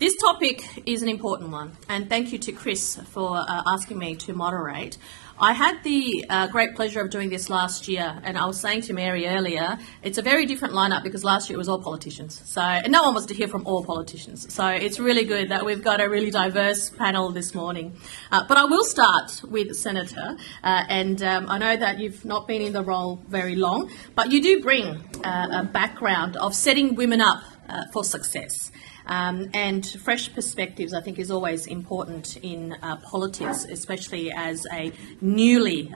This topic is an important one, and thank you to Chris for asking me to moderate. I had the great pleasure of doing this last year, and I was saying to Mary earlier, it's a very different lineup because last year it was all politicians. And no one was to hear from all politicians. So it's really good that we've got a really diverse panel this morning. But I will start with Senator, and I know that you've not been in the role very long, but you do bring a background of setting women up for success. And fresh perspectives, I think, is always important in politics, especially as a newly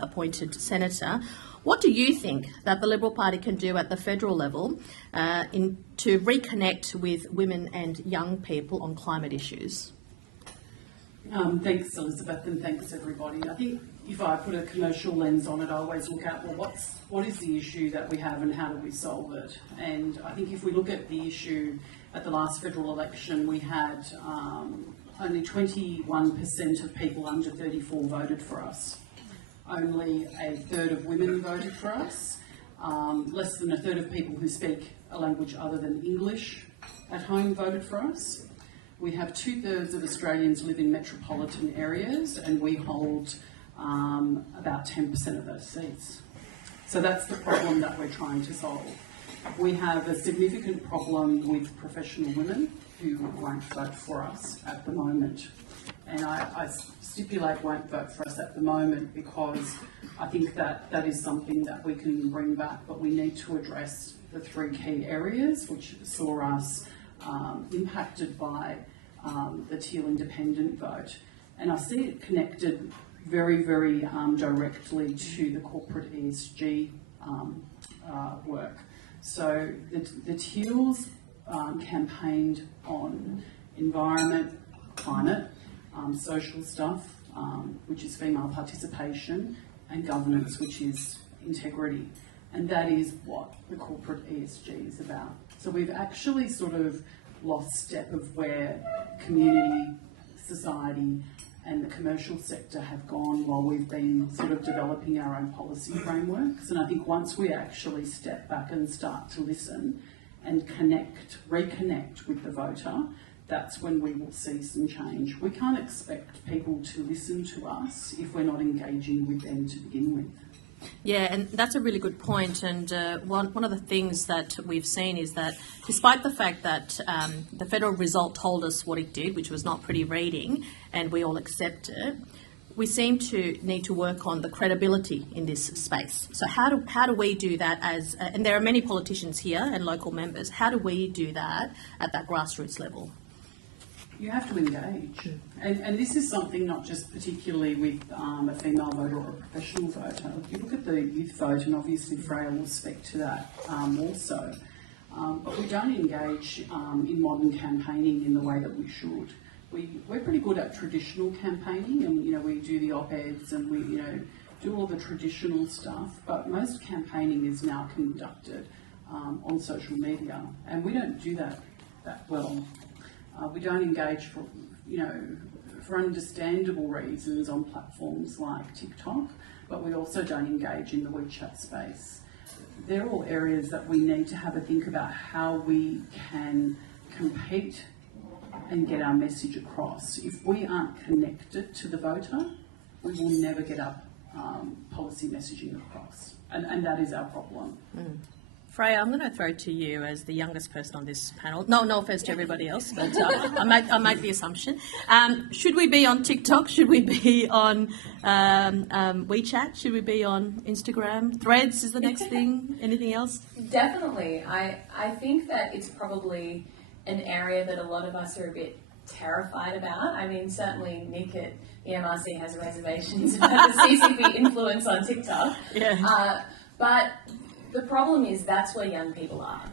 appointed senator. What do you think that the Liberal Party can do at the federal level to reconnect with women and young people on climate issues? Thanks, Elizabeth, and thanks, everybody. I think if I put a commercial lens on it, I always look at, well, what is the issue that we have and how do we solve it? And I think if we look at the issue at the last federal election, we had only 21% of people under 34 voted for us. Only a third of women voted for us. Less than a third of people who speak a language other than English at home voted for us. We have 2/3 of Australians live in metropolitan areas, and we hold about 10% of those seats. So that's the problem that we're trying to solve. We have a significant problem with professional women who won't vote for us at the moment. And I stipulate won't vote for us at the moment because I think that that is something that we can bring back, but we need to address the three key areas which saw us impacted by the Teal independent vote. And I see it connected very, very directly to the corporate ESG work. So the Teals campaigned on environment, climate, social stuff, which is female participation, and governance, which is integrity. And that is what the corporate ESG is about. So we've actually sort of lost step of where community, society, and the commercial sector have gone while we've been sort of developing our own policy frameworks. And I think once we actually step back and start to listen and reconnect with the voter, that's when we will see some change. We can't expect people to listen to us if we're not engaging with them to begin with. Yeah, and that's a really good point. And one of the things that we've seen is that despite the fact that the federal result told us what it did, which was not pretty reading, and we all accept it, we seem to need to work on the credibility in this space. So how do we do that as, and there are many politicians here and local members, how do we do that at that grassroots level? You have to engage. And this is something not just particularly with a female voter or a professional voter. If you look at the youth vote, and obviously Freya will speak to that also, but we don't engage in modern campaigning in the way that we should. We're pretty good at traditional campaigning, and we do the op-eds and we do all the traditional stuff, but most campaigning is now conducted on social media, and we don't do that well. We don't engage for understandable reasons on platforms like TikTok, but we also don't engage in the WeChat space. They're all areas that we need to have a think about how we can compete and get our message across. If we aren't connected to the voter, we will never get our policy messaging across, and that is our problem. Freya, I'm going to throw to you as the youngest person on this panel. No offense to everybody else, but I make the assumption. Should we be on TikTok? Should we be on WeChat? Should we be on Instagram? Threads is the next thing. Anything else? Definitely. I think that it's probably an area that a lot of us are a bit terrified about. I mean, certainly Nick at the MRC has reservations about the CCP influence on TikTok. Yeah. But the problem is that's where young people are.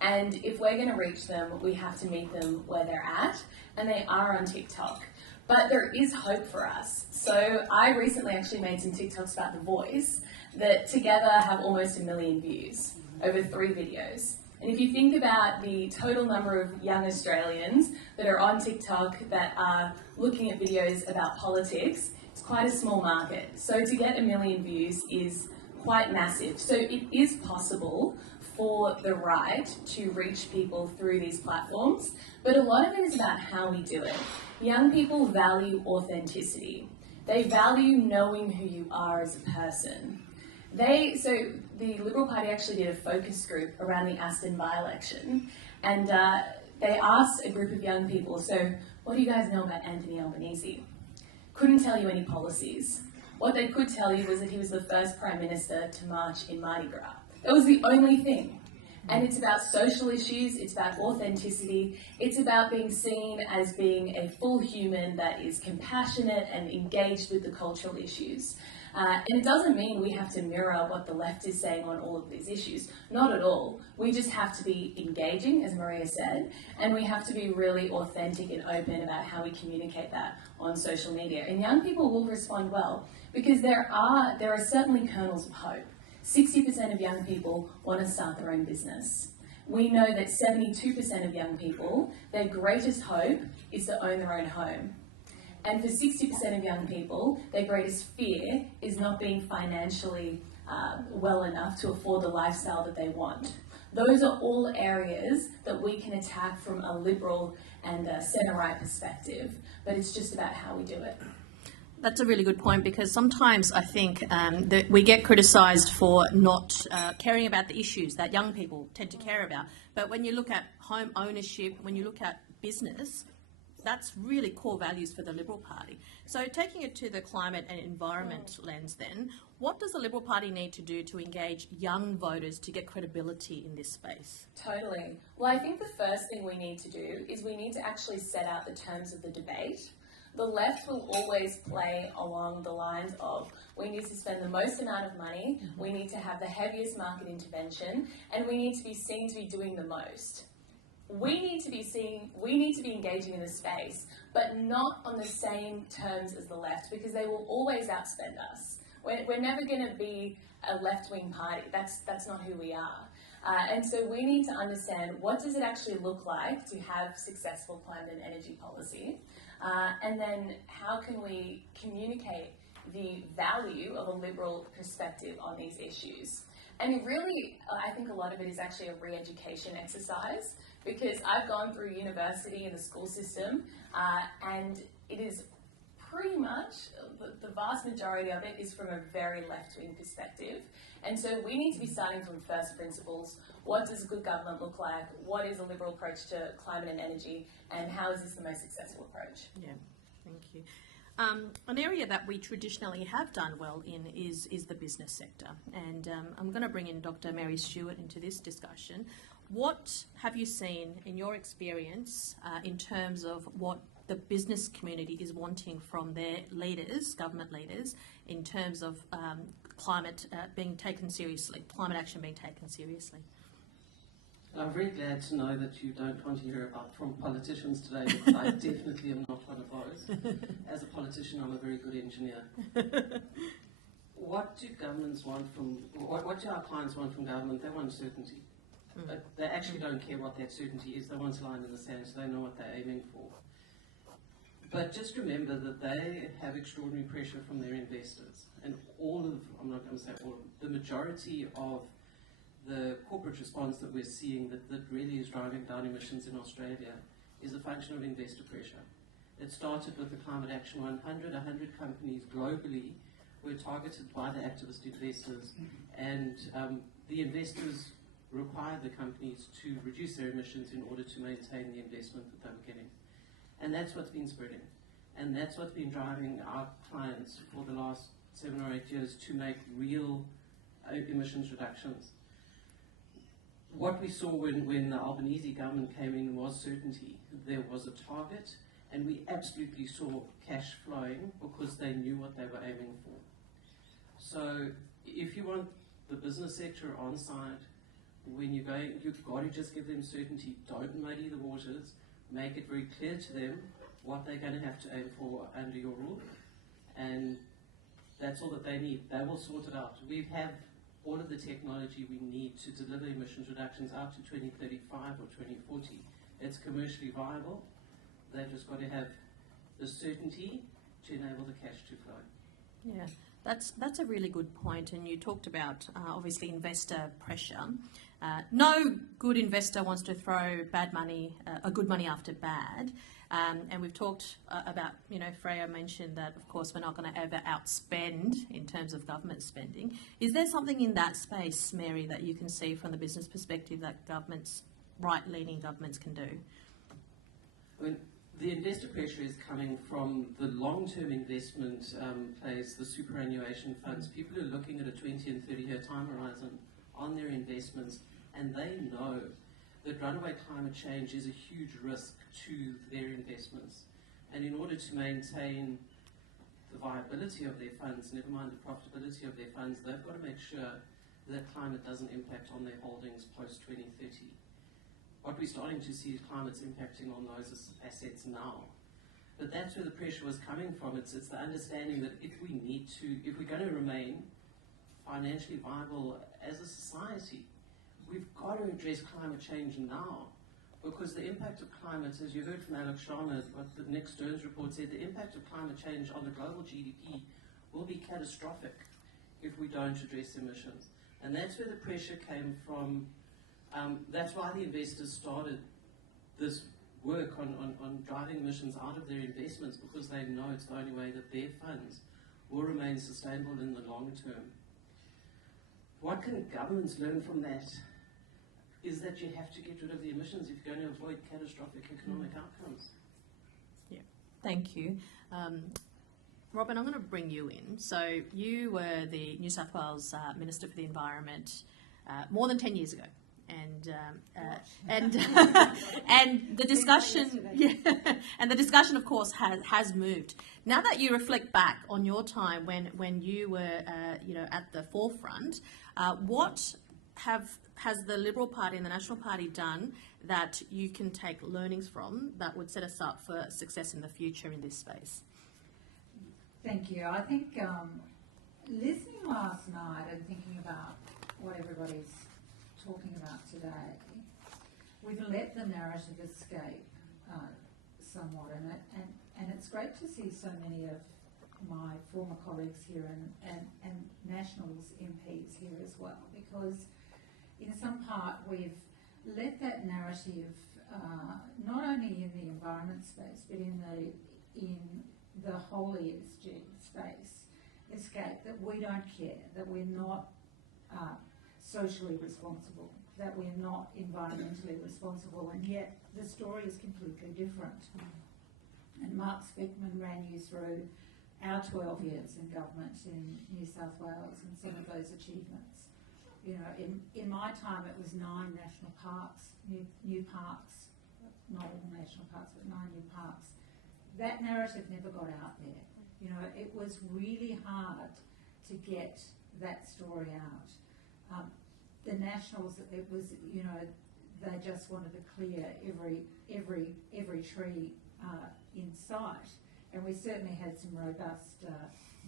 And if we're going to reach them, we have to meet them where they're at. And they are on TikTok. But there is hope for us. So I recently actually made some TikToks about The Voice that together have almost 1 million views over 3 videos. And if you think about the total number of young Australians that are on TikTok that are looking at videos about politics, it's quite a small market. So to get 1 million views is quite massive. So it is possible for the right to reach people through these platforms, but a lot of it is about how we do it. Young people value authenticity. They value knowing who you are as a person. So the Liberal Party actually did a focus group around the Aston by-election, and they asked a group of young people, so what do you guys know about Anthony Albanese? Couldn't tell you any policies. What they could tell you was that he was the first Prime Minister to march in Mardi Gras. That was the only thing. And it's about social issues, it's about authenticity, it's about being seen as being a full human that is compassionate and engaged with the cultural issues. And it doesn't mean we have to mirror what the left is saying on all of these issues. Not at all. We just have to be engaging, as Maria said, and we have to be really authentic and open about how we communicate that on social media. And young people will respond well, because there are certainly kernels of hope. 60% of young people want to start their own business. We know that 72% of young people, their greatest hope is to own their own home. And for 60% of young people, their greatest fear is not being financially well enough to afford the lifestyle that they want. Those are all areas that we can attack from a liberal and centre-right perspective, but it's just about how we do it. That's a really good point, because sometimes I think that we get criticised for not caring about the issues that young people tend to care about. But when you look at home ownership, when you look at business, that's really core values for the Liberal Party. So taking it to the climate and environment lens then, what does the Liberal Party need to do to engage young voters to get credibility in this space? Totally. Well, I think the first thing we need to do is we need to actually set out the terms of the debate. The left will always play along the lines of, we need to spend the most amount of money, we need to have the heaviest market intervention, and we need to be seen to be doing the most. We need to be engaging in the space, but not on the same terms as the left, because they will always outspend us. We're never going to be a left-wing party. That's not who we are. And so we need to understand, what does it actually look like to have successful climate and energy policy? And then how can we communicate the value of a liberal perspective on these issues? And really, I think a lot of it is actually a re-education exercise, because I've gone through university and the school system, and it is pretty much, the vast majority of it is from a very left-wing perspective. And so we need to be starting from first principles. What does good government look like? What is a liberal approach to climate and energy? And how is this the most successful approach? Yeah, thank you. An area that we traditionally have done well in is the business sector. And I'm going to bring in Dr. Mary Stewart into this discussion. What have you seen in your experience in terms of what the business community is wanting from their leaders, government leaders, in terms of climate being taken seriously, climate action being taken seriously? I'm very glad to know that you don't want to hear about from politicians today, because I definitely am not one of those. As a politician, I'm a very good engineer. What do governments want from, what do our clients want from government? They want certainty. But they actually don't care what that certainty is. They want a line in the sand, so they know what they're aiming for. But just remember that they have extraordinary pressure from their investors. And I'm not going to say all of them, the majority of the corporate response that we're seeing that really is driving down emissions in Australia is a function of investor pressure. It started with the Climate Action 100. 100 companies globally were targeted by the activist investors, and the investors required the companies to reduce their emissions in order to maintain the investment that they were getting. And that's what's been spreading. And that's what's been driving our clients for the last 7 or 8 years to make real emissions reductions. What we saw when the Albanese government came in was certainty. There was a target, and we absolutely saw cash flowing because they knew what they were aiming for. So if you want the business sector on side, when you're going, you've got to just give them certainty. Don't muddy the waters. Make it very clear to them what they're going to have to aim for under your rule, and that's all that they need. They will sort it out. We have all of the technology we need to deliver emissions reductions out to 2035 or 2040. It's commercially viable. They've just got to have the certainty to enable the cash to flow. Yeah, that's a really good point. And you talked about obviously investor pressure. No good investor wants to throw bad money, good money after bad. And we've talked about, Freya mentioned that, of course, we're not going to ever outspend in terms of government spending. Is there something in that space, Mary, that you can see from the business perspective that governments, right-leaning governments, can do? I mean, the investor pressure is coming from the long-term investment plays, the superannuation funds. People are looking at a 20 and 30-year time horizon on their investments, and they know that runaway climate change is a huge risk to their investments. And in order to maintain the viability of their funds, never mind the profitability of their funds, they've got to make sure that climate doesn't impact on their holdings post-2030. What we're starting to see is climate's impacting on those assets now. But that's where the pressure was coming from. It's the understanding that if we're going to remain financially viable as a society, we've got to address climate change now, because the impact of climate, as you heard from Alex Sharma, what the Nick Stearns report said, the impact of climate change on the global GDP will be catastrophic if we don't address emissions. And that's where the pressure came from. That's why the investors started this work on driving emissions out of their investments, because they know it's the only way that their funds will remain sustainable in the long term. What can governments learn from that is that you have to get rid of the emissions if you're going to avoid catastrophic economic outcomes. Yeah, thank you. Robyn, I'm going to bring you in. So you were the New South Wales Minister for the Environment more than 10 years ago. And the discussion, and the discussion, of course, has moved. Now that you reflect back on your time when you were, at the forefront, what has the Liberal Party and the National Party done that you can take learnings from that would set us up for success in the future in this space? Thank you. I think listening last night and thinking about what everybody's talking about today, we've let the narrative escape somewhat, and it's great to see so many of my former colleagues here and Nationals MPs here as well, because in some part we've let that narrative not only in the environment space but in the whole ESG space escape, that we don't care, that we're not socially responsible, that we're not environmentally responsible, and yet the story is completely different. And Mark Speckman ran you through our 12 years in government in New South Wales and some of those achievements. In my time it was 9 national parks, new parks, not all national parks, but 9 new parks. That narrative never got out there. It was really hard to get that story out. The Nationals, it was, they just wanted to clear every tree in sight, and we certainly had some robust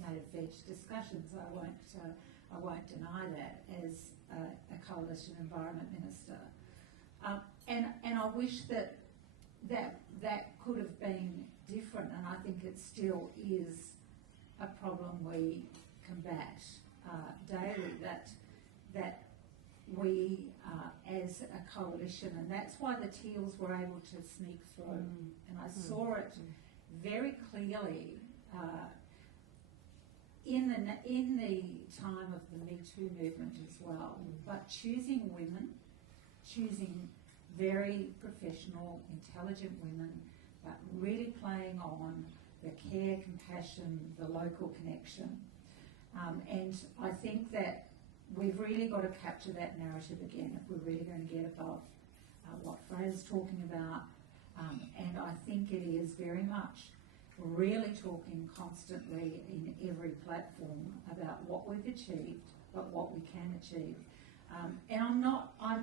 native veg discussions. I won't deny that as a coalition environment minister, and I wish that could have been different, and I think it still is a problem we combat daily. That we as a coalition, and that's why the Teals were able to sneak through, and I saw it very clearly in the time of the Me Too movement as well. But choosing women, choosing very professional, intelligent women, but really playing on the care, compassion, the local connection, and I think that we've really got to capture that narrative again if we're really going to get above what Freya's talking about. And I think it is very much really talking constantly in every platform about what we've achieved, but what we can achieve. And I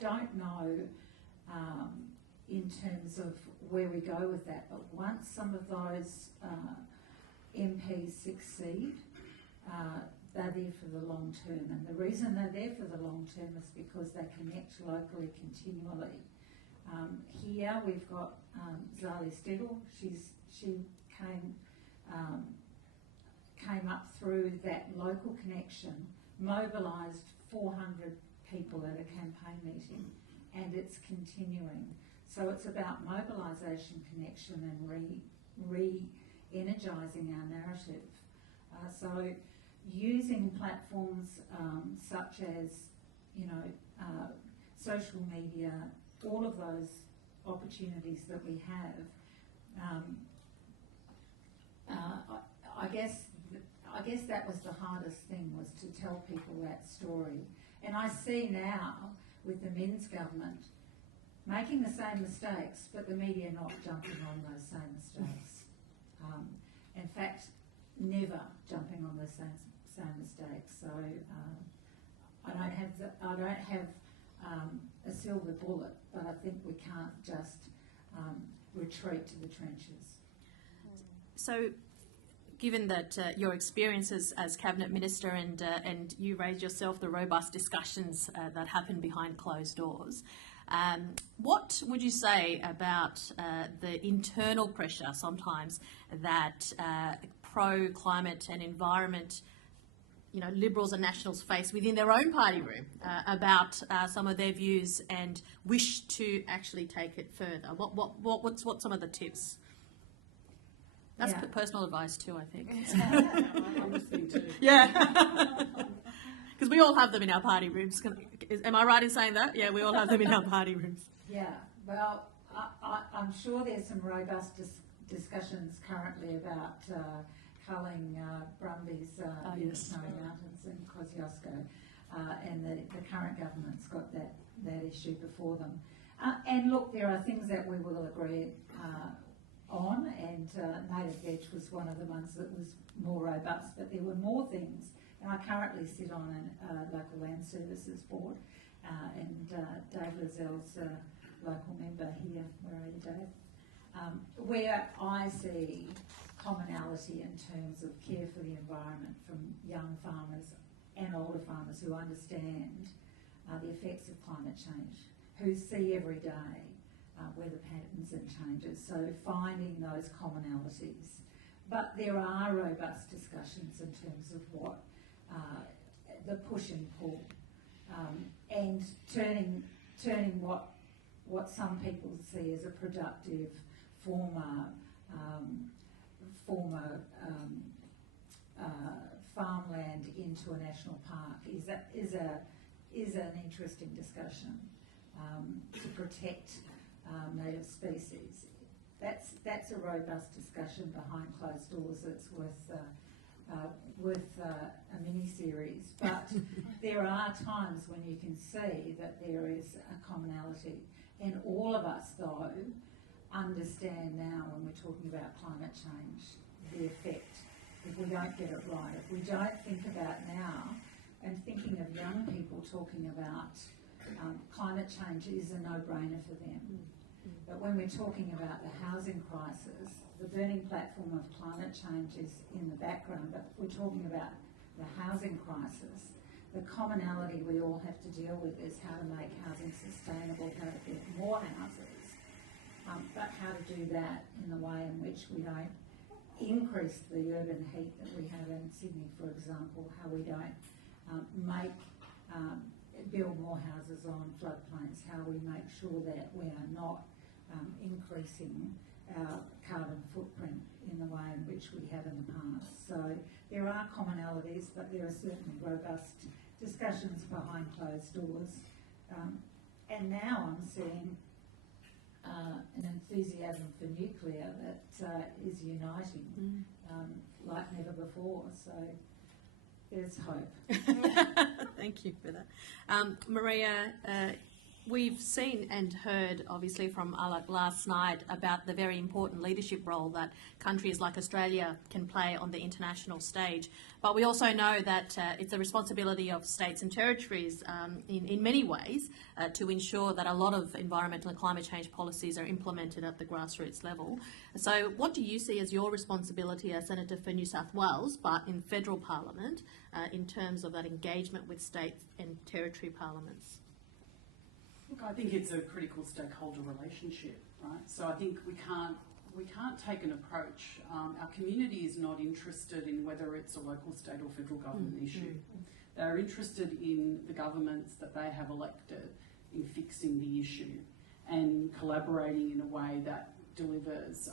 don't know in terms of where we go with that, but once some of those MPs succeed, they're there for the long term, and the reason they're there for the long term is because they connect locally continually. Here we've got Zali Stedel. She came up through that local connection, mobilised 400 people at a campaign meeting, and it's continuing. So it's about mobilisation, connection, and re-energising our narrative. So using platforms such as, social media, all of those opportunities that we have. I guess that was the hardest thing, was to tell people that story. And I see now with the Men's government making the same mistakes, but the media not jumping on those same mistakes. In fact, never jumping on those same mistakes. So I don't have a silver bullet, but I think we can't just retreat to the trenches. So, given that your experiences as Cabinet Minister and you raised yourself the robust discussions that happen behind closed doors, what would you say about the internal pressure sometimes that pro-climate and environment, Liberals and Nationals face within their own party room about some of their views and wish to actually take it further? What's some of the tips? That's personal advice too, I think. I'm listening too. Yeah. Because we all have them in our party rooms. Am I right in saying that? Yeah, we all have them in our party rooms. Yeah, well, I'm sure there's some robust discussions currently about culling Brumbies in the Snowy Mountains in Kosciuszko, and the current government's got that issue before them. And look, there are things that we will agree on, and native veg was one of the ones that was more robust, but there were more things. And I currently sit on a local land services board, and Dave Lizell's a local member here. Where are you, Dave? Where I see commonality in terms of care for the environment from young farmers and older farmers who understand the effects of climate change, who see every day weather patterns and changes. So finding those commonalities. But there are robust discussions in terms of what the push and pull, and turning what some people see as a productive former farmland into a national park is an interesting discussion to protect native species. That's a robust discussion behind closed doors. It's worth a mini-series, but there are times when you can see that there is a commonality, and all of us, though, understand now when we're talking about climate change the effect if we don't get it right, if we don't think about now, and thinking of young people talking about climate change is a no-brainer for them. But when we're talking about the housing crisis, the burning platform of climate change is in the background, but we're talking about the housing crisis. The commonality we all have to deal with is how to make housing sustainable, how to build more houses, but how to do that in the way in which we don't increase the urban heat that we have in Sydney, for example, how we don't build more houses on floodplains, how we make sure that we are not increasing our carbon footprint in the way in which we have in the past. So there are commonalities, but there are certainly robust discussions behind closed doors. And now I'm seeing an enthusiasm for nuclear that is uniting like never before. So there's hope. Thank you for that. Maria, we've seen and heard, obviously, from Alok last night about the very important leadership role that countries like Australia can play on the international stage. But we also know that it's the responsibility of states and territories in many ways to ensure that a lot of environmental and climate change policies are implemented at the grassroots level. So what do you see as your responsibility as Senator for New South Wales, but in federal parliament, in terms of that engagement with state and territory parliaments? Look, I think it's a critical stakeholder relationship, right? So I think we can't take an approach. Our community is not interested in whether it's a local, state or federal government issue. They're interested in the governments that they have elected in fixing the issue and collaborating in a way that delivers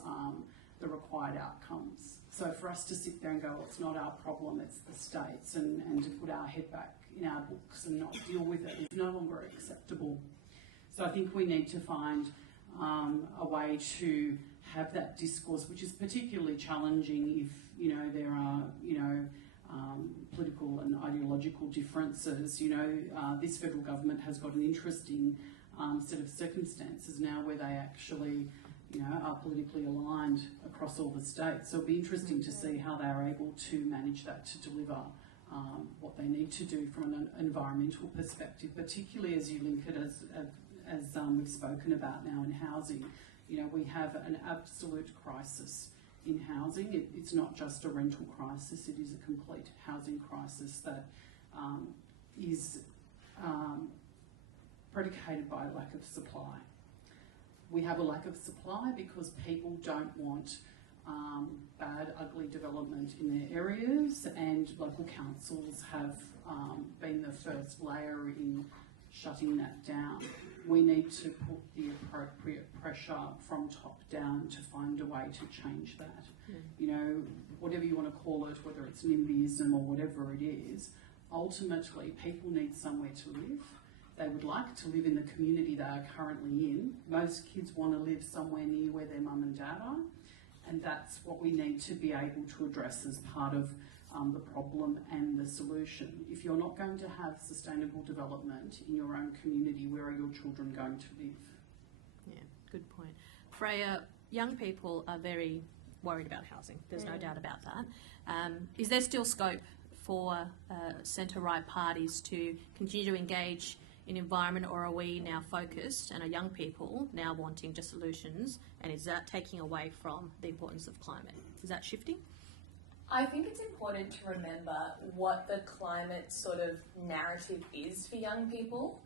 the required outcomes. So for us to sit there and go, well, it's not our problem, it's the states, and to put our head back in our books and not deal with it is no longer acceptable. So I think we need to find a way to have that discourse, which is particularly challenging if, there are, political and ideological differences. This federal government has got an interesting set of circumstances now where they actually, are politically aligned across all the states. So it'll be interesting to see how they are able to manage that to deliver what they need to do from an environmental perspective, particularly as you link it as we've spoken about now in housing. We have an absolute crisis in housing. It's not just a rental crisis, it is a complete housing crisis that is predicated by a lack of supply. We have a lack of supply because people don't want bad, ugly development in their areas, and local councils have been the first layer in shutting that down. We need to put the appropriate pressure from top down to find a way to change that. Whatever you want to call it, whether it's NIMBYism or whatever it is, ultimately people need somewhere to live. They would like to live in the community they are currently in. Most kids want to live somewhere near where their mum and dad are, and that's what we need to be able to address as part of the problem and the solution. If you're not going to have sustainable development in your own community, where are your children going to live? Yeah, good point. Freya, young people are very worried about housing. There's no doubt about that. Is there still scope for centre-right parties to continue to engage in environment, or are we now focused and are young people now wanting just solutions, and is that taking away from the importance of climate? Is that shifting? I think it's important to remember what the climate sort of narrative is for young people.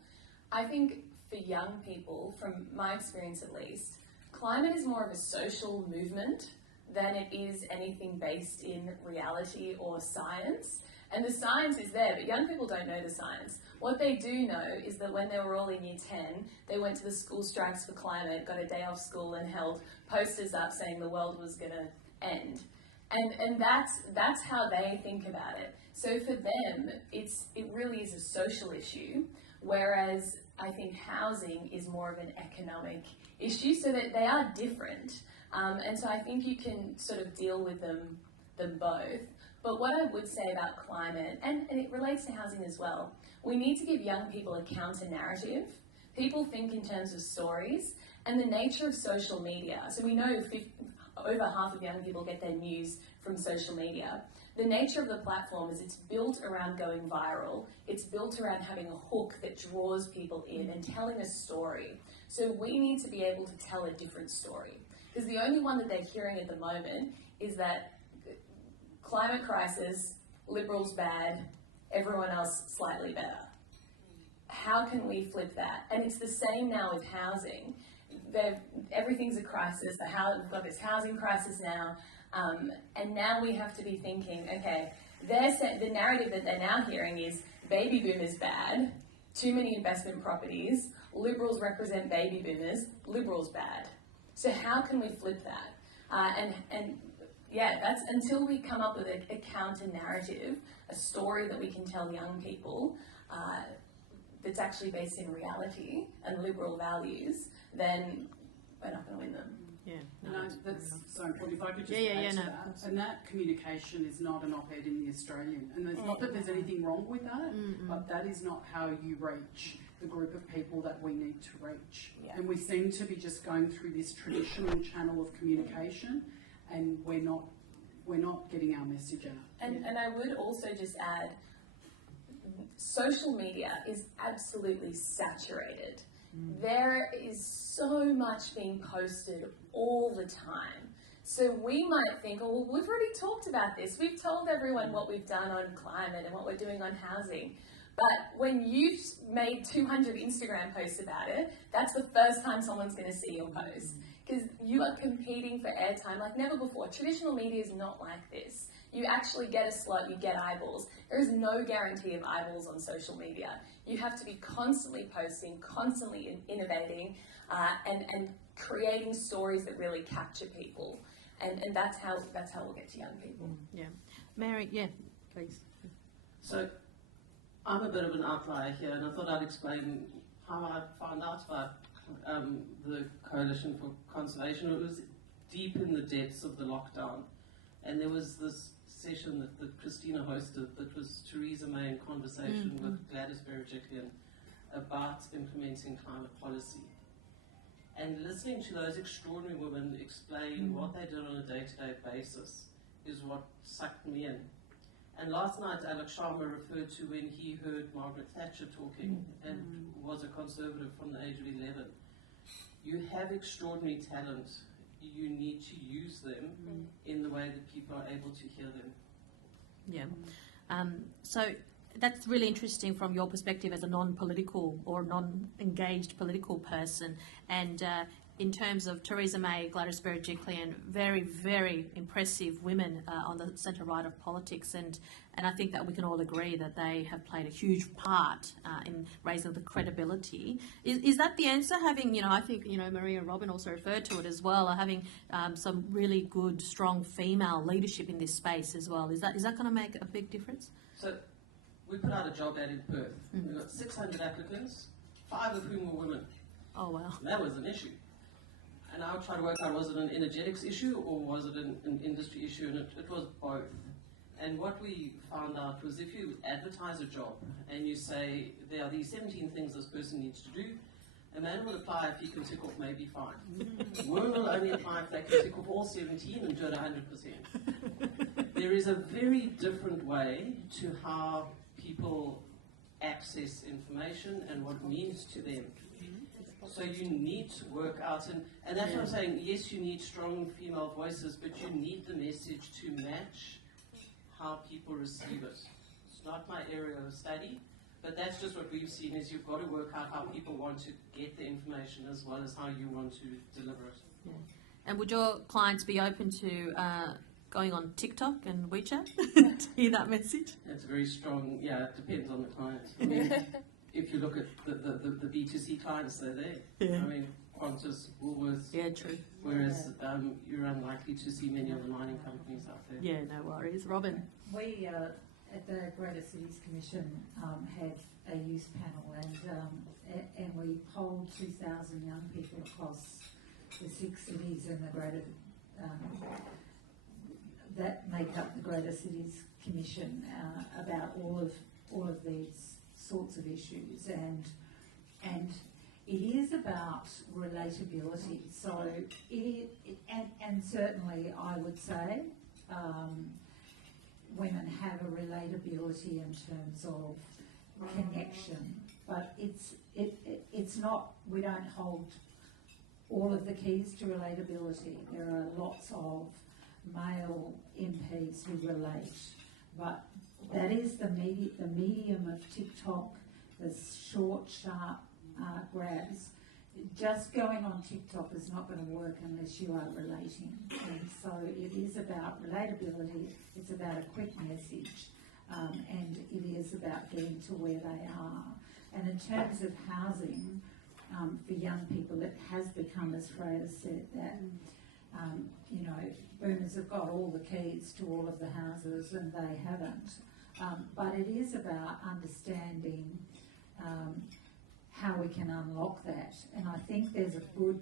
I think for young people, from my experience at least, climate is more of a social movement than it is anything based in reality or science. And the science is there, but young people don't know the science. What they do know is that when they were all in year 10, they went to the school strikes for climate, got a day off school and held posters up saying the world was going to end. And that's how they think about it. So for them, it really is a social issue, whereas I think housing is more of an economic issue, so that they are different. And so I think you can sort of deal with them both. But what I would say about climate, and it relates to housing as well, we need to give young people a counter-narrative. People think in terms of stories, and the nature of social media. So we know over half of young people get their news from social media. The nature of the platform is it's built around going viral. It's built around having a hook that draws people in and telling a story. So we need to be able to tell a different story. Because the only one that they're hearing at the moment is that climate crisis, Liberals bad, everyone else slightly better. How can we flip that? And it's the same now with housing. Everything's a crisis. We've got this housing crisis now, and now we have to be thinking, okay, the narrative that they're now hearing is baby boomers bad, too many investment properties, Liberals represent baby boomers, Liberals bad. So how can we flip that? That's until we come up with a counter narrative, a story that we can tell young people that's actually based in reality and liberal values, then we're not going to win them. Yeah, that's so important. If I could just add to that. And that communication is not an op-ed in the Australian. And there's not that there's anything wrong with that, but that is not how you reach the group of people that we need to reach. Yeah. And we seem to be just going through this traditional channel of communication, and we're not getting our message out. And I would also just add, social media is absolutely saturated. There is so much being posted all the time. So we might think, oh, well, we've already talked about this. We've told everyone what we've done on climate and what we're doing on housing. But when you've made 200 Instagram posts about it, that's the first time someone's going to see your post. Because you are competing for airtime like never before. Traditional media is not like this. You actually get a slot, you get eyeballs. There is no guarantee of eyeballs on social media. You have to be constantly posting, constantly innovating, and creating stories that really capture people. And that's how we'll get to young people. Yeah. Mary, yeah, please. So I'm a bit of an outlier here, and I thought I'd explain how I found out about the Coalition for Conservation. It was deep in the depths of the lockdown, and there was this session that Christina hosted that was Theresa May in conversation with Gladys Berejiklian about implementing climate policy. And listening to those extraordinary women explain what they did on a day-to-day basis is what sucked me in. And last night, Alex Sharma referred to when he heard Margaret Thatcher talking and was a conservative from the age of 11. You have extraordinary talent. You need to use them in the way that people are able to hear them. Yeah. So that's really interesting from your perspective as a non-political or non-engaged political person. And in terms of Theresa May, Gladys Berejiklian, very, very impressive women on the centre-right of politics. And I think that we can all agree that they have played a huge part in raising the credibility. Is that the answer? Having, I think, Maria and Robyn also referred to it as well, having some really good, strong female leadership in this space as well. Is that going to make a big difference? So we put out a job ad in Perth. We got 600 applicants, 5 of whom were women. Oh, wow. And that was an issue. And I would try to work out, was it an energetics issue or was it an industry issue? And it was both. And what we found out was if you advertise a job and you say, there are these 17 things this person needs to do, a man will apply if he can tick off maybe 5. Women will only apply if they can tick off all 17 and do it 100%. There is a very different way to how people access information and what it means to them. So you need to work out, and that's what I'm saying, yes, you need strong female voices, but you need the message to match how people receive it. It's not my area of study, but that's just what we've seen, is you've got to work out how people want to get the information as well as how you want to deliver it. Yeah. And would your clients be open to going on TikTok and WeChat to hear that message? It's very strong, it depends on the clients. I mean, if you look at the B2C clients, they're there. Yeah. I mean, Qantas, Woolworths. Yeah, true. Whereas you're unlikely to see many of the mining companies out there. Yeah, no worries. Robyn? We at the Greater Cities Commission have a youth panel, and we polled 2,000 young people across the 6 cities in the Greater that make up the Greater Cities Commission about all of these sorts of issues, and it is about relatability. So and certainly I would say women have a relatability in terms of connection, but it's not, we don't hold all of the keys to relatability. There are lots of male MPs who relate, but that is the medium of TikTok, the short, sharp grabs. Just going on TikTok is not going to work unless you are relating. And so it is about relatability, it's about a quick message, and it is about getting to where they are. And in terms of housing, for young people, it has become, as Freya said, that boomers have got all the keys to all of the houses and they haven't. But it is about understanding how we can unlock that. And I think there's a good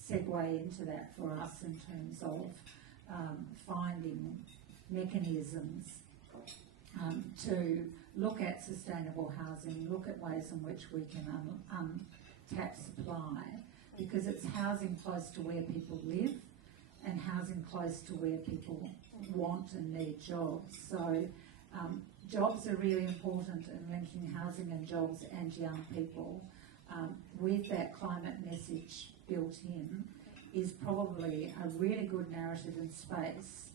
segue into that for us in terms of finding mechanisms to look at sustainable housing, look at ways in which we can untap supply, because it's housing close to where people live and housing close to where people want and need jobs. So jobs are really important in linking housing and jobs and young people. With that climate message built in is probably a really good narrative in space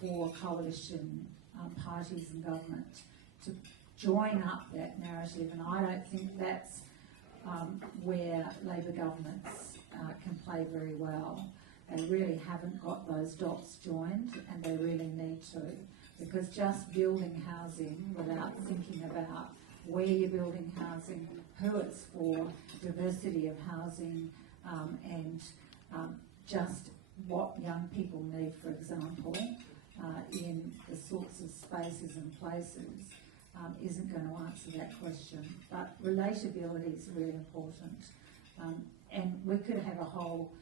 for coalition parties and government to join up that narrative, and I don't think that's where Labor governments can play very well. They really haven't got those dots joined, and they really need to. because just building housing without thinking about where you're building housing, who it's for, diversity of housing, and just what young people need, for example, in the sorts of spaces and places, isn't going to answer that question. But relatability is really important, and we could have a whole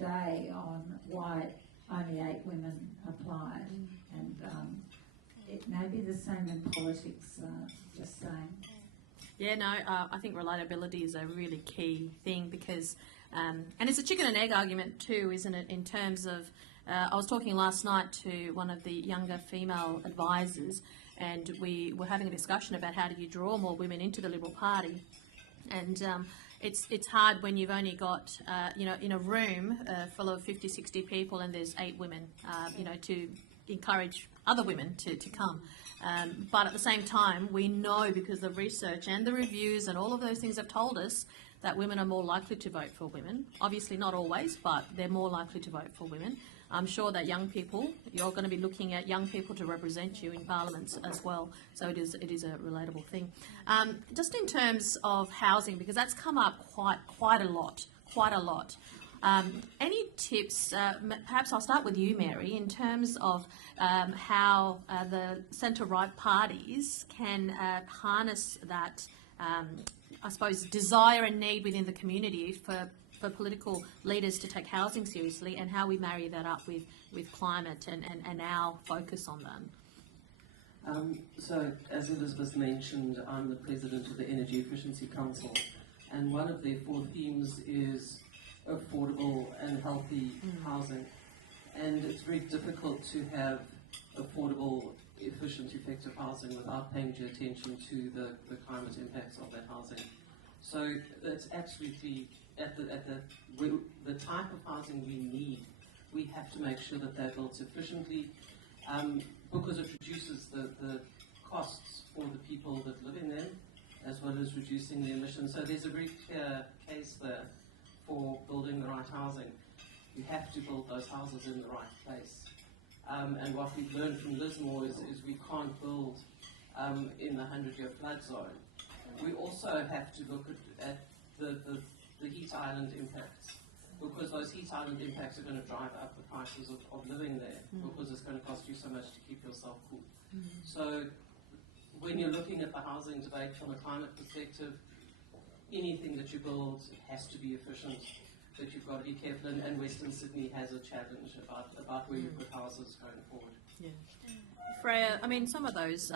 day on why only 8 women applied, and it may be the same in politics. Just saying. Yeah, no, I think relatability is a really key thing because, and it's a chicken and egg argument too, isn't it? In terms of, I was talking last night to one of the younger female advisors, and we were having a discussion about how do you draw more women into the Liberal Party, and it's hard when you've only got, in a room full of 50, 60 people and there's 8 women, to encourage other women to come. But at the same time, we know because the research and the reviews and all of those things have told us that women are more likely to vote for women. Obviously not always, but they're more likely to vote for women. I'm sure that young people, you're going to be looking at young people to represent you in parliaments as well. So it is a relatable thing. Just in terms of housing, because that's come up quite a lot. Any tips, perhaps I'll start with you, Mary, in terms of how the centre-right parties can harness that, I suppose, desire and need within the community for political leaders to take housing seriously, and how we marry that up with climate and our focus on that. So, as Elizabeth mentioned, I'm the president of the Energy Efficiency Council, and one of their 4 themes is affordable and healthy housing. And it's very difficult to have affordable, efficient, effective housing without paying due attention to the climate impacts of that housing. So it's absolutely at the type of housing we need, we have to make sure that they're built efficiently, because it reduces the costs for the people that live in them, as well as reducing the emissions. So there's a very clear case there for building the right housing. You have to build those houses in the right place. And what we've learned from Lismore is we can't build in the 100-year flood zone. We also have to look at the heat island impacts, because those heat island impacts are going to drive up the prices of living there, because it's going to cost you so much to keep yourself cool. So when you're looking at the housing debate from a climate perspective, anything that you build has to be efficient, but you've got to be careful, and Western Sydney has a challenge about where you put houses going forward. Yeah. Freya, I mean, some of those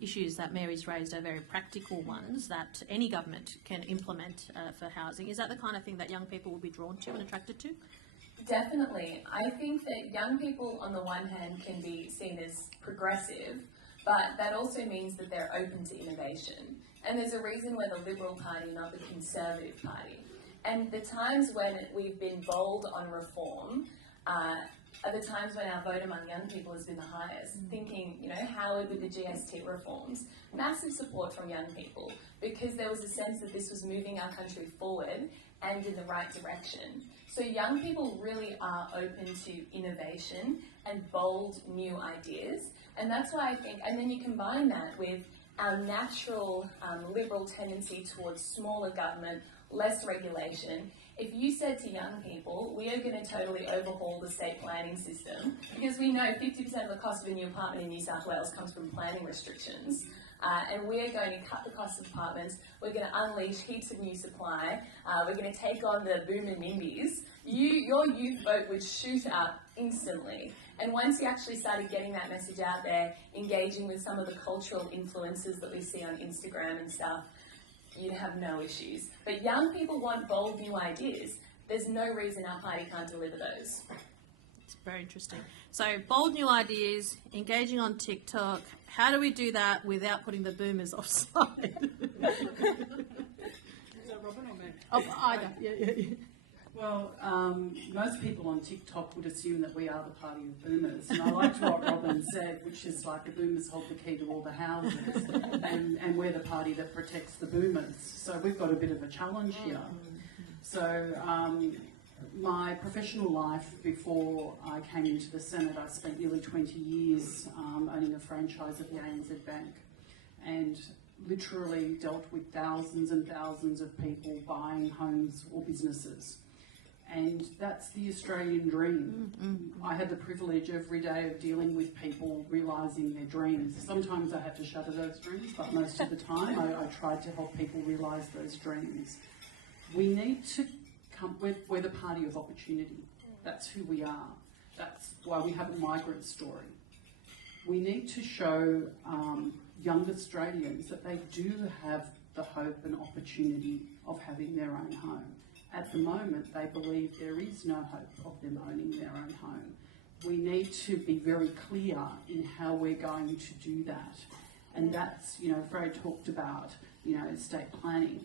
issues that Mary's raised are very practical ones that any government can implement for housing. Is that the kind of thing that young people will be drawn to and attracted to? Definitely. I think that young people, on the one hand, can be seen as progressive, but that also means that they're open to innovation. And there's a reason we're the Liberal Party, not the Conservative Party. And the times when we've been bold on reform are the times when our vote among young people has been the highest. Thinking, how with the GST reforms, massive support from young people, because there was a sense that this was moving our country forward and in the right direction. So young people really are open to innovation and bold new ideas. And that's why I think, and then you combine that with our natural liberal tendency towards smaller government, less regulation. If you said to young people, we are going to totally overhaul the state planning system, because we know 50% of the cost of a new apartment in New South Wales comes from planning restrictions, and we're going to cut the cost of apartments, we're going to unleash heaps of new supply, we're going to take on the boom and NIMBYs, your youth vote would shoot up instantly. And once you actually started getting that message out there, engaging with some of the cultural influences that we see on Instagram and stuff, you'd have no issues. But young people want bold new ideas. There's no reason our party can't deliver those. It's very interesting. So, bold new ideas, engaging on TikTok. How do we do that without putting the boomers offside? Is that Robyn or me? Oh, either. Yeah. Well, most people on TikTok would assume that we are the party of boomers, and I liked what Robyn said, which is like the boomers hold the key to all the houses, and we're the party that protects the boomers. So we've got a bit of a challenge here. So my professional life before I came into the Senate, I spent nearly 20 years owning a franchise of the ANZ Bank and literally dealt with thousands and thousands of people buying homes or businesses. And that's the Australian dream. I had the privilege every day of dealing with people realising their dreams. Sometimes I had to shatter those dreams, but most of the time I tried to help people realise those dreams. We need to come, we're the party of opportunity. That's who we are. That's why we have a migrant story. We need to show young Australians that they do have the hope and opportunity of having their own home. At the moment, they believe there is no hope of them owning their own home. We need to be very clear in how we're going to do that. And that's, Freya talked about, estate planning.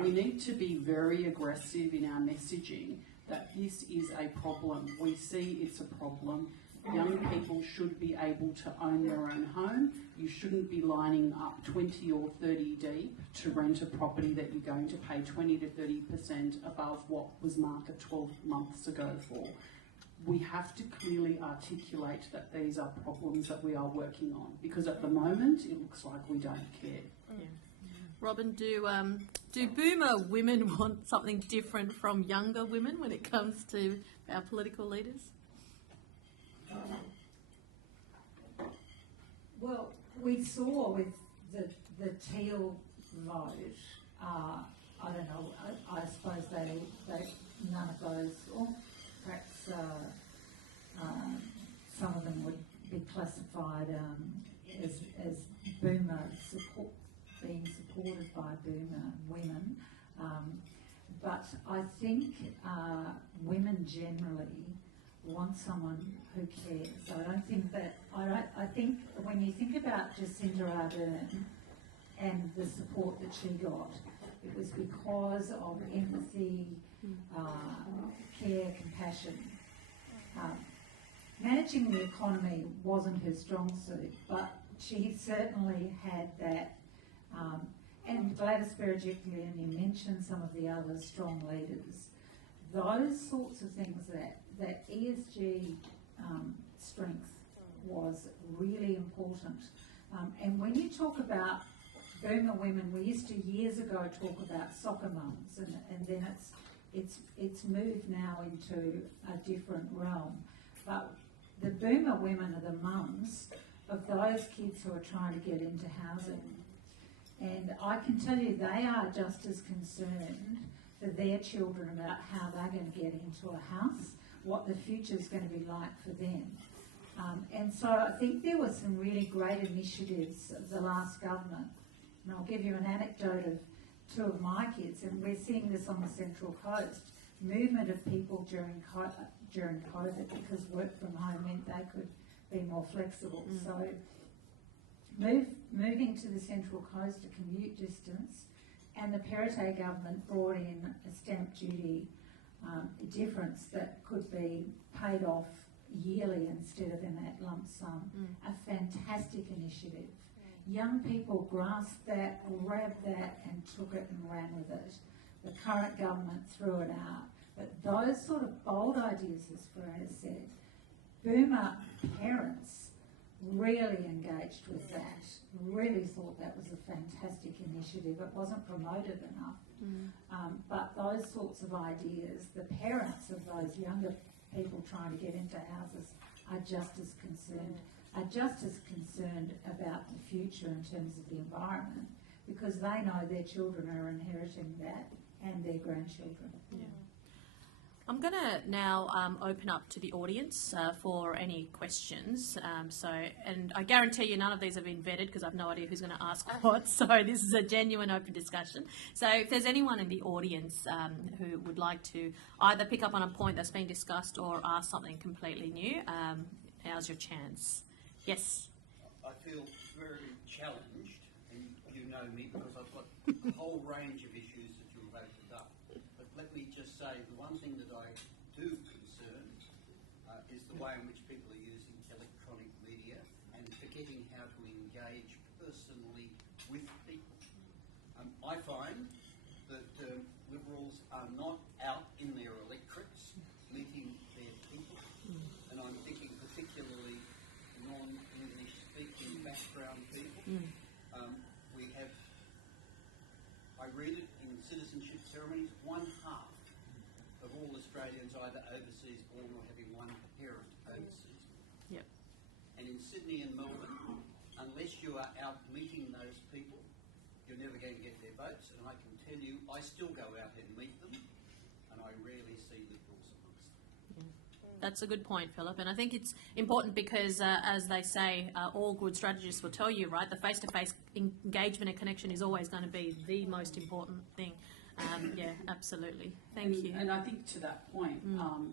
We need to be very aggressive in our messaging that this is a problem. We see it's a problem. Young people should be able to own their own home. You shouldn't be lining up 20 or 30 deep to rent a property that you're going to pay 20 to 30% above what was market 12 months ago for. We have to clearly articulate that these are problems that we are working on, because at the moment it looks like we don't care. Yeah. Robyn, do boomer women want something different from younger women when it comes to our political leaders? Well, we saw with the Teal vote, I don't know, I suppose they none of those, or perhaps some of them would be classified as boomer support, being supported by boomer women. But I think women generally want someone who cares. I don't think that, I think when you think about Jacinda Ardern and the support that she got, it was because of empathy, care, compassion. Managing the economy wasn't her strong suit, but she certainly had that. And Gladys Berejiklian, you mentioned some of the other strong leaders. Those sorts of things that ESG strength was really important. And when you talk about boomer women, we used to years ago talk about soccer mums, and then it's moved now into a different realm. But the boomer women are the mums of those kids who are trying to get into housing. And I can tell you they are just as concerned for their children about how they're going to get into a house, what the future is going to be like for them. And so I think there were some really great initiatives of the last government. And I'll give you an anecdote of two of my kids, and we're seeing this on the Central Coast. Movement of people during COVID, because work from home meant they could be more flexible. So moving to the Central Coast, a commute distance, and the Perrottet government brought in a stamp duty difference that could be paid off yearly instead of in that lump sum. A fantastic initiative. Young people grasped that, grabbed that and took it and ran with it. The current government threw it out. But those sort of bold ideas, as Freya said, boomer parents really engaged with that, really thought that was a fantastic initiative. It wasn't promoted enough. But those sorts of ideas, the parents of those younger people trying to get into houses are just as concerned about the future in terms of the environment, because they know their children are inheriting that and their grandchildren. Yeah. I'm going to now open up to the audience for any questions. And I guarantee you none of these have been vetted because I've no idea who's going to ask what. So this is a genuine open discussion. So if there's anyone in the audience who would like to either pick up on a point that's been discussed or ask something completely new, now's your chance. Yes? I feel very challenged, and you know me because I've got a whole range of issues that you've opened up. But let me just say the one thing that I do concern is the way in which people are using electronic media and forgetting how to engage personally with people. I find that Liberals are not out in their electorates ceremonies, 1/2 of all Australians either overseas born or having one parent overseas. Yep. And in Sydney and Melbourne, unless you are out meeting those people, you're never going to get their votes. And I can tell you, I still go out and meet them, and I rarely see Liberals amongst them. That's a good point, Philip, and I think it's important because, as they say, all good strategists will tell you, right, the face-to-face engagement and connection is always going to be the most important thing. Yeah, absolutely. Thank you. And I think to that point,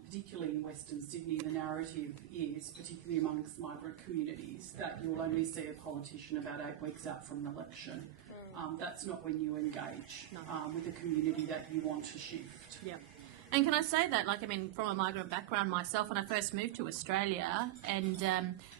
particularly in Western Sydney, the narrative is, particularly amongst migrant communities, that you'll only see a politician about 8 weeks out from an election. That's not when you engage with the community that you want to shift. Yeah. And can I say that, like, I mean, from a migrant background myself, when I first moved to Australia, and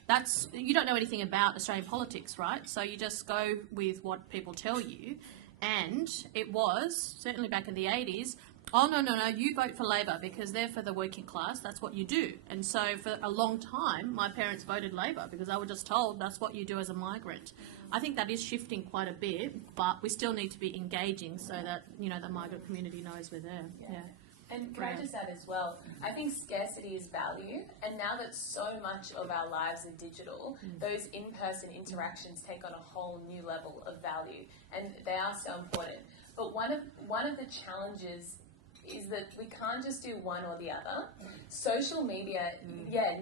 that's, you don't know anything about Australian politics, right? So you just go with what people tell you. And it was, certainly back in the 80s, oh, no, you vote for Labor because they're for the working class, that's what you do. And so for a long time, my parents voted Labor because I was just told that's what you do as a migrant. I think that is shifting quite a bit, but we still need to be engaging so that, you know, the migrant community knows we're there. Yeah. And can I just add as well, I think scarcity is value, and now that so much of our lives are digital, those in-person interactions take on a whole new level of value, and they are so important. But one of the challenges is that we can't just do one or the other. Social media,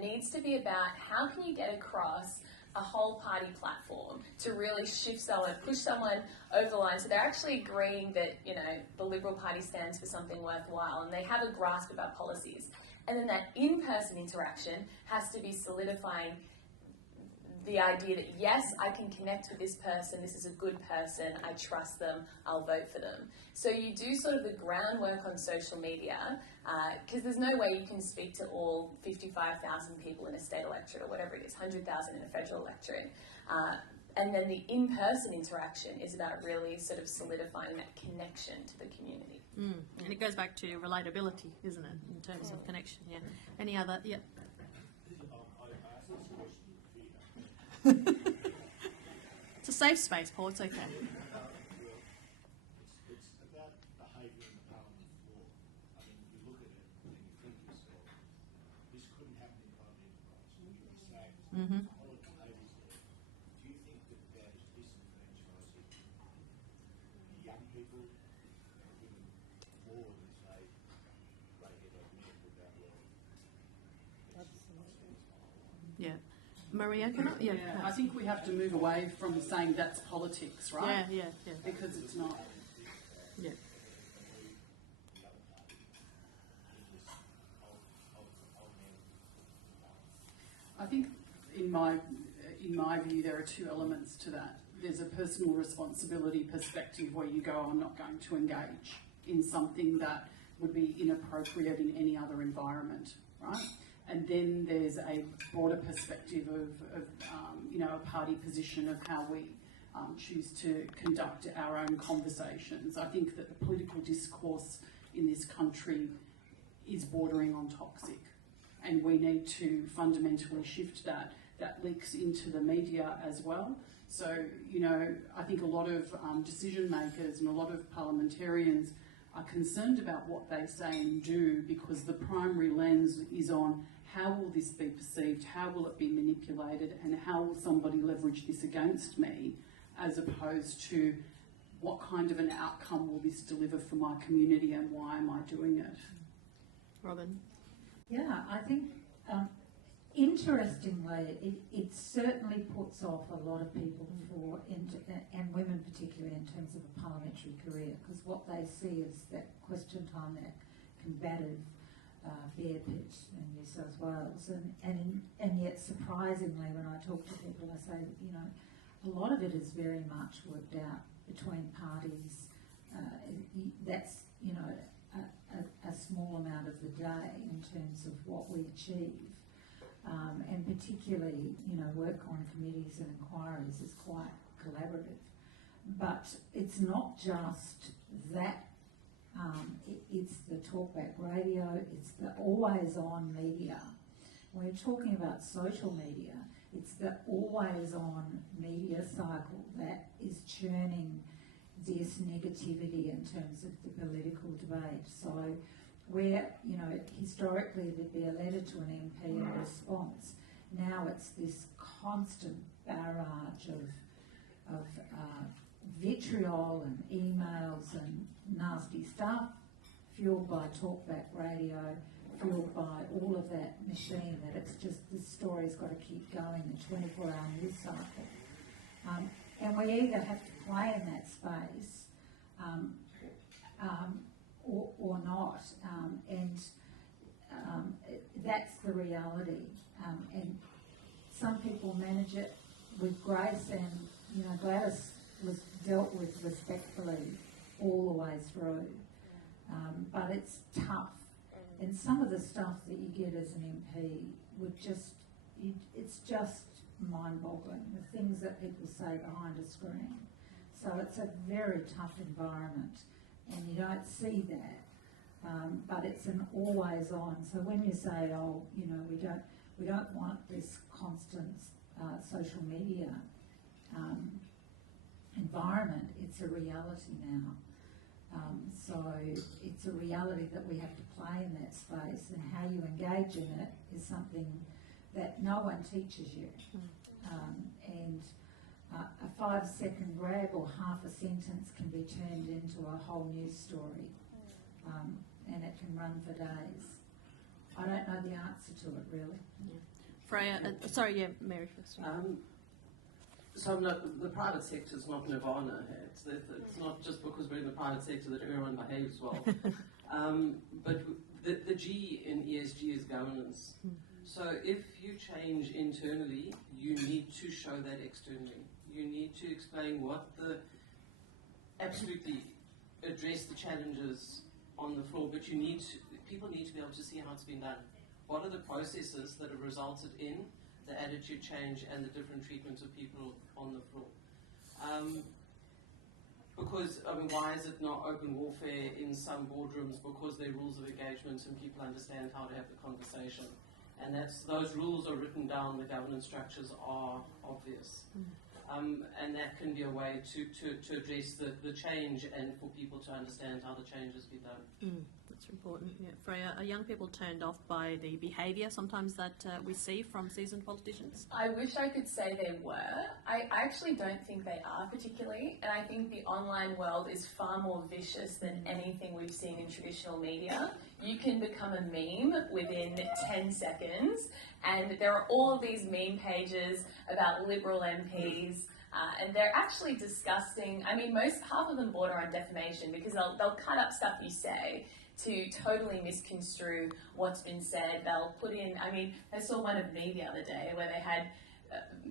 needs to be about how can you get across a whole party platform to really shift someone, push someone over the line so they're actually agreeing that, you know, the Liberal Party stands for something worthwhile and they have a grasp about policies. And then that in-person interaction has to be solidifying the idea that, yes, I can connect with this person, this is a good person, I trust them, I'll vote for them. So you do sort of the groundwork on social media, because there's no way you can speak to all 55,000 people in a state electorate or whatever it is, 100,000 in a federal electorate. And then the in-person interaction is about really sort of solidifying that connection to the community. And it goes back to relatability, isn't it, in terms of connection, yeah. Any other, yeah. It's a safe space, Paul, it's okay. It's about behaviour in the Parliament floor. I mean, you look at it and you think to yourself, this couldn't happen in private enterprise. We can be sacked. There's a whole lot of behaviours there. Do you think that that is disenfranchising the young people and giving more than, say, redhead men without law? Yeah. Maria, can I? Yeah, I think we have to move away from saying that's politics, right? Yeah. Because it's not. Yeah. I think, in my view, there are two elements to that. There's a personal responsibility perspective where you go, I'm not going to engage in something that would be inappropriate in any other environment, right? And then there's a broader perspective of a party position of how we choose to conduct our own conversations. I think that the political discourse in this country is bordering on toxic, and we need to fundamentally shift that. That leaks into the media as well. So, I think a lot of decision makers and a lot of parliamentarians are concerned about what they say and do because the primary lens is on how will this be perceived, how will it be manipulated, and how will somebody leverage this against me, as opposed to what kind of an outcome will this deliver for my community and why am I doing it? Robyn? Yeah, I think interestingly, it certainly puts off a lot of people and women particularly in terms of a parliamentary career, because what they see is that question time, that combative bear pitch in New South Wales, and yet surprisingly when I talk to people I say, a lot of it is very much worked out between parties. That's a small amount of the day in terms of what we achieve, and particularly work on committees and inquiries is quite collaborative. But it's not just that. It's the talkback radio, it's the always-on media. When we're talking about social media, it's the always-on media cycle that is churning this negativity in terms of the political debate. So where, you know, historically there'd be a letter to an MP and a response. Now it's this constant barrage of vitriol and emails and nasty stuff, fueled by talkback radio, fueled by all of that machine, that it's just, this story's got to keep going, the 24-hour news cycle. And we either have to play in that space or not. That's the reality. And some people manage it with grace, and, you know, Gladys was dealt with respectfully all the way through. But it's tough. And some of the stuff that you get as an MP would just, it's just mind-boggling, the things that people say behind a screen. So it's a very tough environment, and you don't see that, but it's an always on. So when you say, oh, you know, we don't want this constant social media environment, it's a reality now. So it's a reality that we have to play in that space, and how you engage in it is something that no one teaches you. And a 5-second grab or half a sentence can be turned into a whole news story, and it can run for days. I don't know the answer to it, really. Yeah. Freya, Mary first. So the private sector is not nirvana. It's not just because we're in the private sector that everyone behaves well. But the G in ESG is governance. So if you change internally, you need to show that externally. You need to explain absolutely address the challenges on the floor, but people need to be able to see how it's been done. What are the processes that have resulted in the attitude change and the different treatments of people on the floor? Because, I mean, why is it not open warfare in some boardrooms? Because there are rules of engagement and people understand how to have the conversation. And those rules are written down, the governance structures are obvious. And that can be a way to address the change and for people to understand how the change has been done. That's important. Yeah. Freya, are young people turned off by the behaviour sometimes that we see from seasoned politicians? I wish I could say they were. I actually don't think they are particularly, and I think the online world is far more vicious than anything we've seen in traditional media. You can become a meme within 10 seconds, and there are all of these meme pages about Liberal MPs, and they're actually disgusting. I mean, half of them border on defamation, because they'll cut up stuff you say to totally misconstrue what's been said. They'll put in, I mean, I saw one of me the other day where they had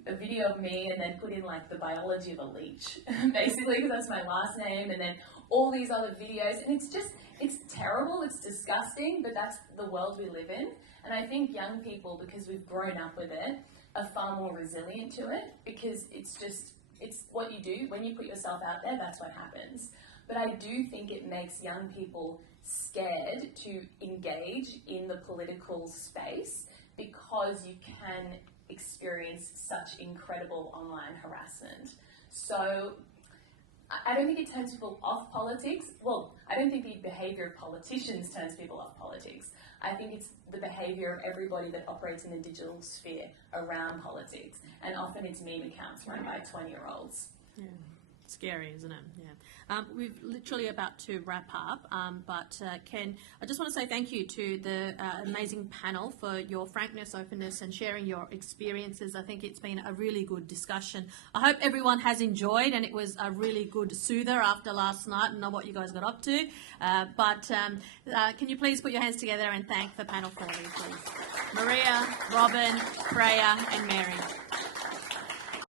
a video of me and then put in like the biology of a leech, basically, because that's my last name, and then all these other videos, and it's terrible, it's disgusting, but that's the world we live in. And I think young people, because we've grown up with it, are far more resilient to it, because it's what you do. When you put yourself out there, that's what happens. But I do think it makes young people scared to engage in the political space, because you can experience such incredible online harassment. So I don't think it turns people off politics. Well, I don't think the behaviour of politicians turns people off politics. I think it's the behaviour of everybody that operates in the digital sphere around politics. And often it's meme accounts run by 20-year-olds. Yeah. Scary, isn't it? Yeah. We're literally about to wrap up, but Ken, I just want to say thank you to the amazing panel for your frankness, openness, and sharing your experiences. I think it's been a really good discussion. I hope everyone has enjoyed, and it was a really good soother after last night and know what you guys got up to. But can you please put your hands together and thank the panel for me, please? Maria, Robyn, Freya, and Mary.